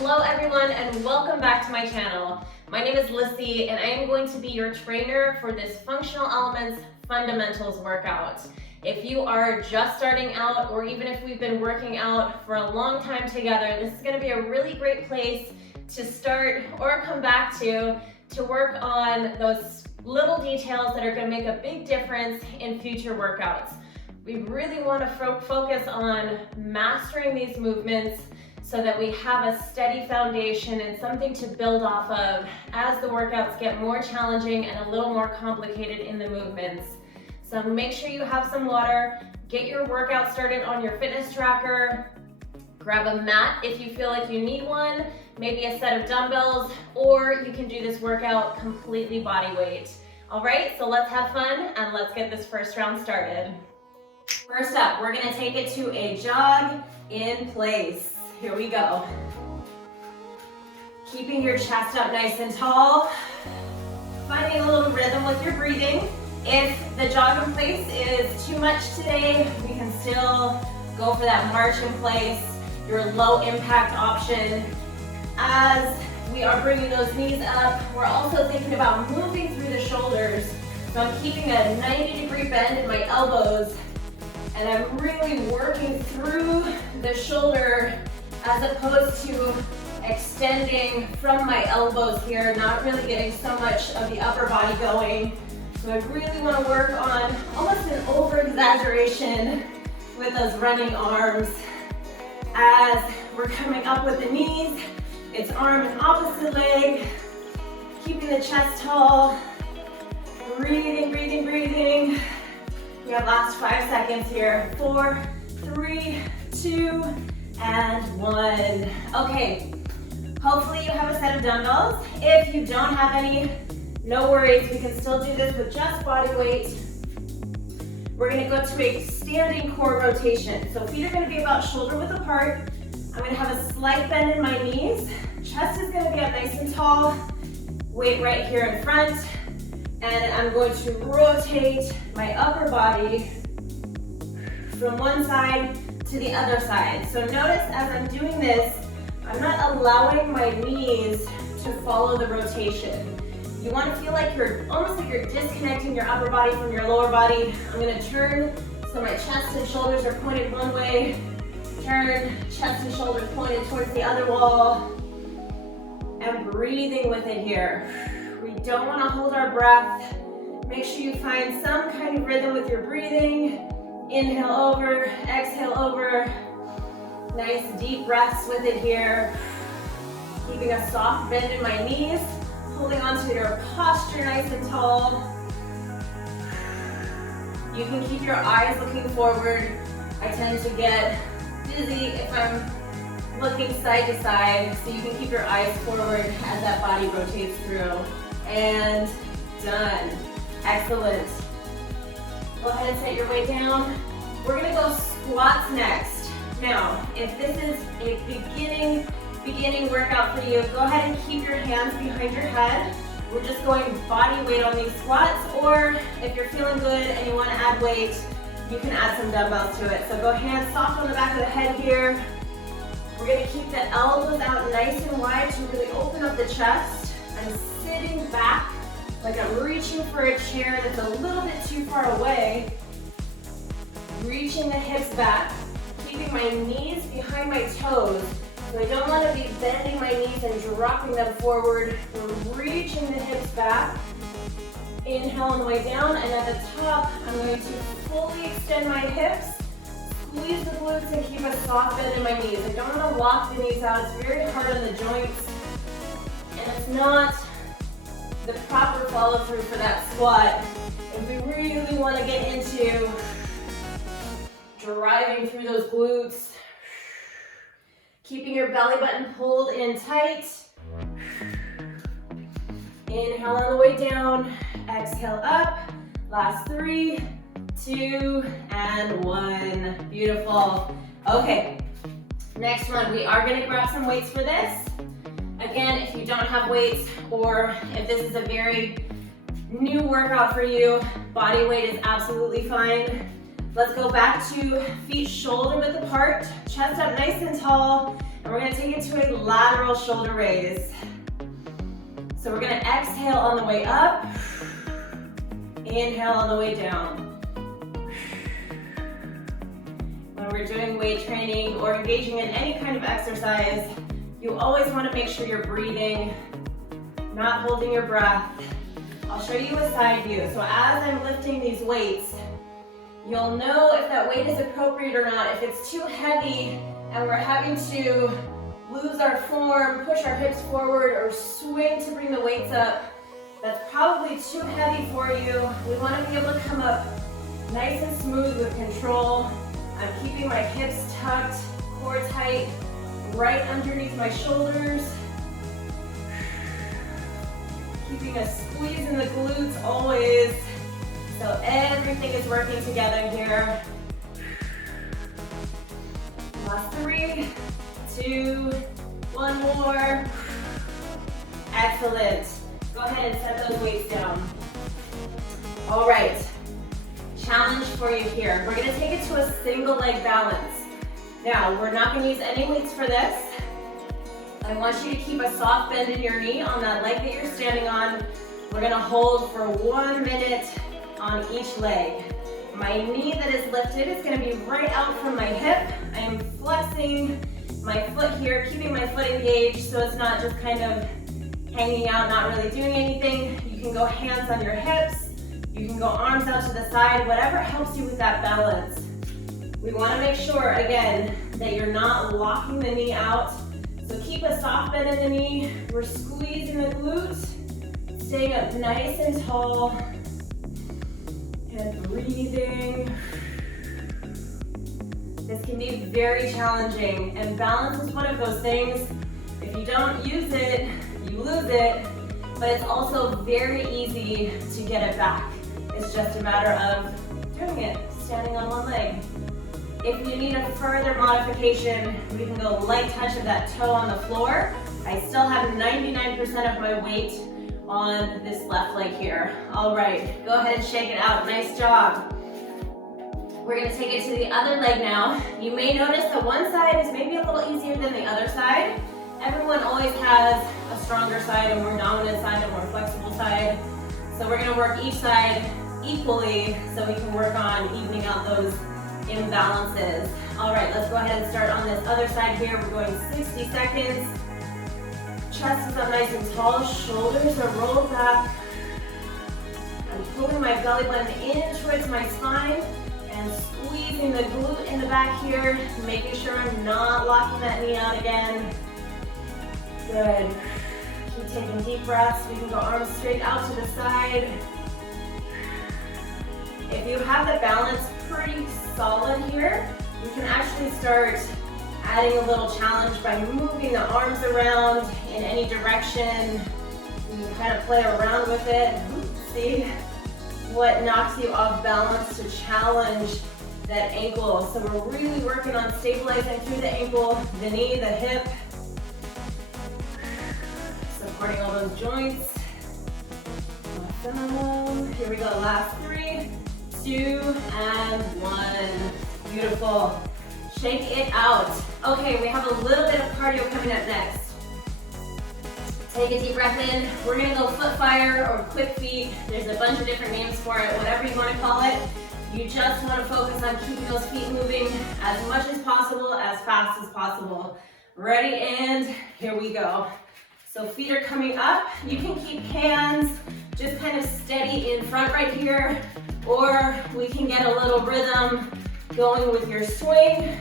Hello everyone and welcome back to my channel. My name is Lissy and I am going to be your trainer for this Functional Elements Fundamentals workout. If you are just starting out or even if we've been working out for a long time together, this is going to be a really great place to start or come back to work on those little details that are going to make a big difference in future workouts. We really want to focus on mastering these movements so that we have a steady foundation and something to build off of as the workouts get more challenging and a little more complicated in the movements. So make sure you have some water, get your workout started on your fitness tracker, grab a mat if you feel like you need one, maybe a set of dumbbells, or you can do this workout completely body weight. All right, so let's have fun and let's get this first round started. First up, we're gonna take it to a jog in place. Here we go. Keeping your chest up nice and tall. Finding a little rhythm with your breathing. If the jog in place is too much today, we can still go for that march in place, your low impact option. As we are bringing those knees up, we're also thinking about moving through the shoulders. So I'm keeping a 90-degree bend in my elbows, and I'm really working through the shoulder as opposed to extending from my elbows here, not really getting so much of the upper body going. So I really want to work on almost an over-exaggeration with those running arms. As we're coming up with the knees, it's arm and opposite leg, keeping the chest tall, breathing, breathing, breathing. We have last 5 seconds here. 4, 3, 2, and 1. Okay, hopefully you have a set of dumbbells. If you don't have any, no worries, we can still do this with just body weight. We're gonna go to a standing core rotation. So feet are gonna be about shoulder width apart. I'm gonna have a slight bend in my knees. Chest is gonna be up nice and tall. Weight right here in front. And I'm going to rotate my upper body from one side to the other side. So notice as I'm doing this, I'm not allowing my knees to follow the rotation. You want to feel like almost like you're disconnecting your upper body from your lower body. I'm going to turn so my chest and shoulders are pointed one way, turn, chest and shoulders pointed towards the other wall, and breathing with it here. We don't want to hold our breath. Make sure you find some kind of rhythm with your breathing. Inhale over, exhale over. Nice deep breaths with it here. Keeping a soft bend in my knees. Holding onto your posture nice and tall. You can keep your eyes looking forward. I tend to get dizzy if I'm looking side to side, so you can keep your eyes forward as that body rotates through. And done. Excellent. Go ahead and set your weight down. We're gonna go squats next. Now, if this is a beginning workout for you, go ahead and keep your hands behind your head. We're just going body weight on these squats, or if you're feeling good and you wanna add weight, you can add some dumbbells to it. So go hands soft on the back of the head here. We're gonna keep the elbows out nice and wide to really open up the chest. I'm sitting back like I'm reaching for a chair that's a little bit too far away. Reaching the hips back, keeping my knees behind my toes. So I don't want to be bending my knees and dropping them forward. We're reaching the hips back. Inhale on the way down, and at the top, I'm going to fully extend my hips, squeeze the glutes, and keep a soft bend in my knees. I don't want to lock the knees out. It's very hard on the joints, and it's not the proper follow through for that squat. If we really want to get into driving through those glutes, keeping your belly button pulled in tight. Inhale on the way down, exhale up. Last 3, 2, and 1. Beautiful. Okay, next one, we are gonna grab some weights for this. Again, if you don't have weights, or if this is a very new workout for you, body weight is absolutely fine. Let's go back to feet shoulder width apart, chest up nice and tall, And we're gonna take it to a lateral shoulder raise. So we're gonna exhale on the way up, inhale on the way down. When we're doing weight training or engaging in any kind of exercise, you always wanna make sure you're breathing, not holding your breath. I'll show you a side view. So as I'm lifting these weights, you'll know if that weight is appropriate or not. If it's too heavy and we're having to lose our form, push our hips forward, or swing to bring the weights up, that's probably too heavy for you. We want to be able to come up nice and smooth with control. I'm keeping my hips tucked, core tight, right underneath my shoulders. Keeping a squeeze in the glutes always. So everything is working together here. Last 3, 2, 1 more. Excellent. Go ahead and set those weights down. All right, challenge for you here. We're gonna take it to a single leg balance. Now, we're not gonna use any weights for this. I want you to keep a soft bend in your knee on that leg that you're standing on. We're gonna hold for 1 minute on each leg. My knee that is lifted is gonna be right out from my hip. I am flexing my foot here, keeping my foot engaged so it's not just kind of hanging out, not really doing anything. You can go hands on your hips. You can go arms out to the side, whatever helps you with that balance. We wanna make sure, again, that you're not locking the knee out. So keep a soft bend in the knee. We're squeezing the glutes, staying up nice and tall, and breathing. This can be very challenging, and balance is one of those things. If you don't use it, you lose it, but it's also very easy to get it back. It's just a matter of doing it, standing on one leg. If you need a further modification, we can go light touch of that toe on the floor. I still have 99% of my weight on this left leg here. All right, go ahead and shake it out. Nice job. We're gonna take it to the other leg now. You may notice that one side is maybe a little easier than the other side. Everyone always has a stronger side, a more dominant side, a more flexible side. So we're gonna work each side equally so we can work on evening out those imbalances. All right, let's go ahead and start on this other side here. We're going 60 seconds. Chest is up nice and tall, shoulders are rolled back. I'm pulling my belly button in towards my spine and squeezing the glute in the back here, making sure I'm not locking that knee out again. Good. Keep taking deep breaths. We can go arms straight out to the side. If you have the balance pretty solid here, you can actually start adding a little challenge by moving the arms around in any direction. You can kind of play around with it. See what knocks you off balance to challenge that ankle. So we're really working on stabilizing through the ankle, the knee, the hip, supporting all those joints. Awesome. Here we go. Last 3, 2, and 1. Beautiful. Shake it out. Okay, we have a little bit of cardio coming up next. Take a deep breath in. We're gonna go foot fire or quick feet. There's a bunch of different names for it, whatever you wanna call it. You just wanna focus on keeping those feet moving as much as possible, as fast as possible. Ready, and here we go. So feet are coming up. You can keep hands just kind of steady in front right here, or we can get a little rhythm going with your swing.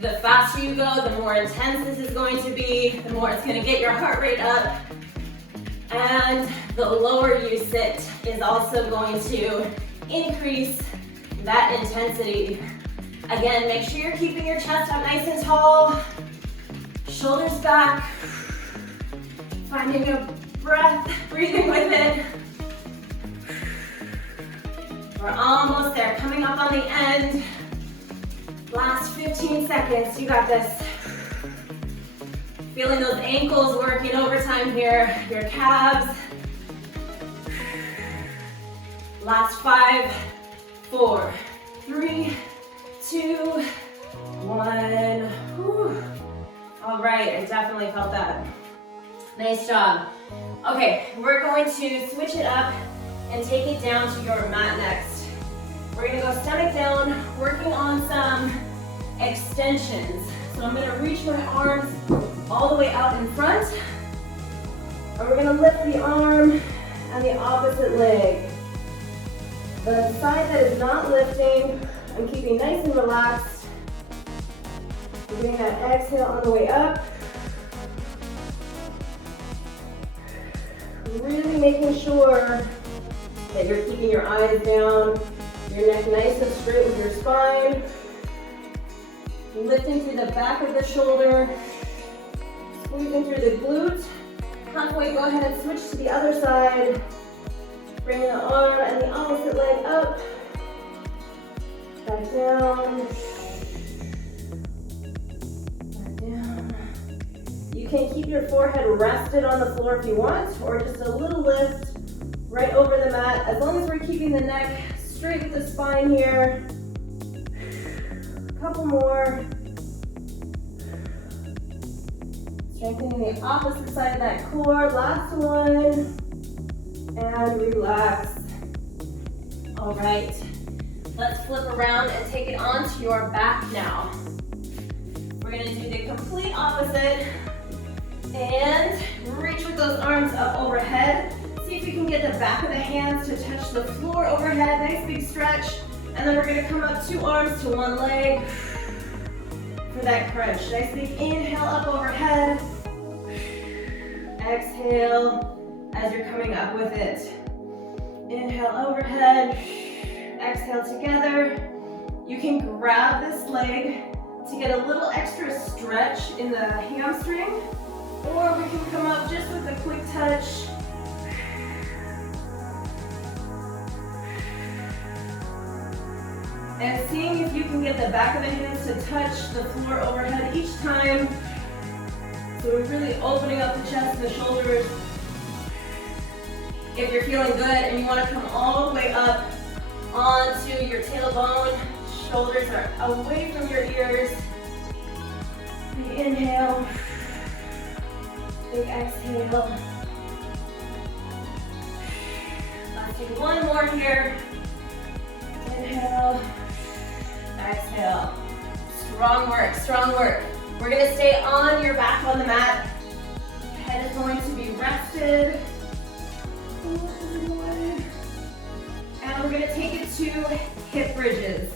The faster you go, the more intense this is going to be, the more it's going to get your heart rate up. And the lower you sit is also going to increase that intensity. Again, make sure you're keeping your chest up nice and tall, shoulders back, finding your breath, breathing with it. We're almost there, coming up on the end. Last 15 seconds, you got this. Feeling those ankles working overtime here, your calves. Last 5, 4, 3, 2, 1. right, I definitely felt that. Nice job. Okay, we're going to switch it up and take it down to your mat next. We're gonna go stomach down, working on some extensions. So I'm gonna reach my arms all the way out in front, and we're gonna lift the arm and the opposite leg. The side that is not lifting, I'm keeping nice and relaxed. We're doing that exhale on the way up. Really making sure that you're keeping your eyes down, your neck nice and straight with your spine. Lifting through the back of the shoulder, squeezing through the glute. Halfway, go ahead and switch to the other side. Bring the arm and the opposite leg up, back down, back down. You can keep your forehead rested on the floor if you want, or just a little lift right over the mat, as long as we're keeping the neck straight with the spine here. Couple more. Strengthening the opposite side of that core. Last one. And relax. All right. Let's flip around and take it onto your back now. We're gonna do the complete opposite. And reach with those arms up overhead. See if you can get the back of the hands to touch the floor overhead. Nice big stretch. And then we're gonna come up 2 arms to 1 leg for that crunch. Nice big inhale up overhead. Exhale as you're coming up with it. Inhale overhead. Exhale together. You can grab this leg to get a little extra stretch in the hamstring, or we can come up just with a quick touch. And seeing if you can get the back of the hands to touch the floor overhead each time. So we're really opening up the chest and the shoulders. If you're feeling good and you want to come all the way up onto your tailbone, shoulders are away from your ears. Big inhale, big exhale. Let's take one more here. Inhale, exhale. Strong work, strong work. We're gonna stay on your back on the mat. Head is going to be rested. And we're gonna take it to hip bridges.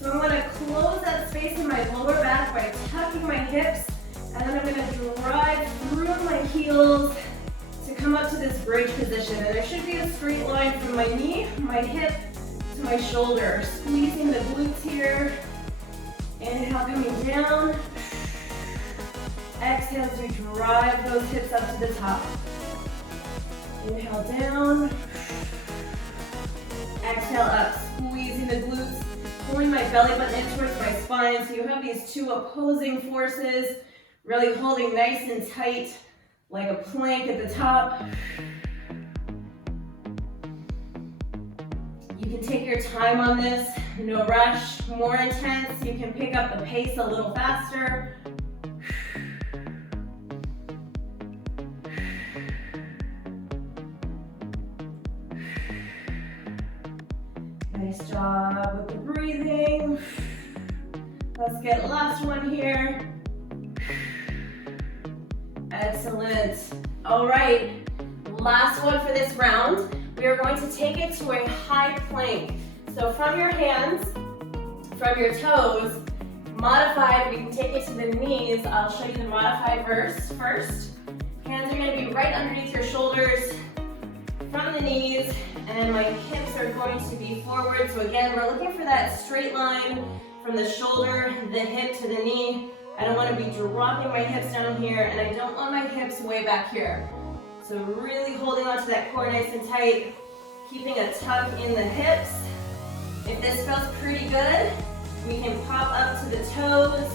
So I'm gonna close that space in my lower back by tucking my hips, and then I'm gonna drive through my heels to come up to this bridge position. And there should be a straight line from my knee, my hip, to my shoulder. Squeezing the glutes here. Inhale, coming down. Exhale to drive those hips up to the top. Inhale down. Exhale up, squeezing the glutes, pulling my belly button in towards my spine. So you have these 2 opposing forces, really holding nice and tight, like a plank at the top. You can take your time on this, no rush, more intense. You can pick up the pace a little faster. Nice job with the breathing. Let's get last one here. Excellent. All right, last one for this round. We are going to take it to a high plank. So from your hands, from your toes, modified, we can take it to the knees. I'll show you the modified verse first. Hands are gonna be right underneath your shoulders, from the knees, and my hips are going to be forward. So again, we're looking for that straight line from the shoulder, the hip to the knee. I don't want to be dropping my hips down here, and I don't want my hips way back here. So really holding onto that core nice and tight, keeping a tuck in the hips. If this feels pretty good, we can pop up to the toes.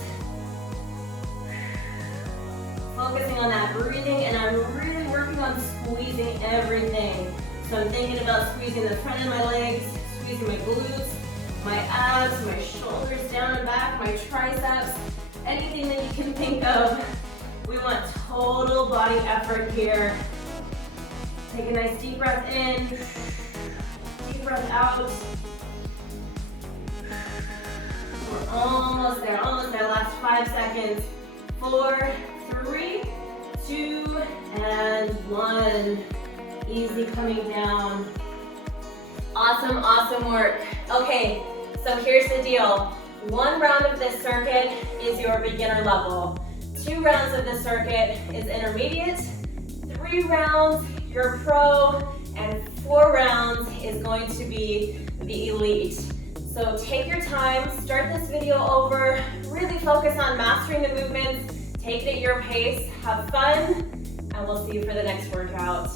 Focusing on that breathing, and I'm really working on squeezing everything. So I'm thinking about squeezing the front of my legs, squeezing my glutes, my abs, my shoulders down and back, my triceps, anything that you can think of We want total body effort here. Take a nice deep breath in, deep breath out. We're almost there, last 5 seconds. 4, 3, 2, and 1. Easy coming down. Awesome, awesome work. Okay, so here's the deal. 1 round of this circuit is your beginner level. 2 rounds of this circuit is intermediate. 3 rounds, you're pro, and 4 rounds is going to be the elite. So take your time, start this video over, really focus on mastering the movements, take it at your pace, have fun, and we'll see you for the next workout.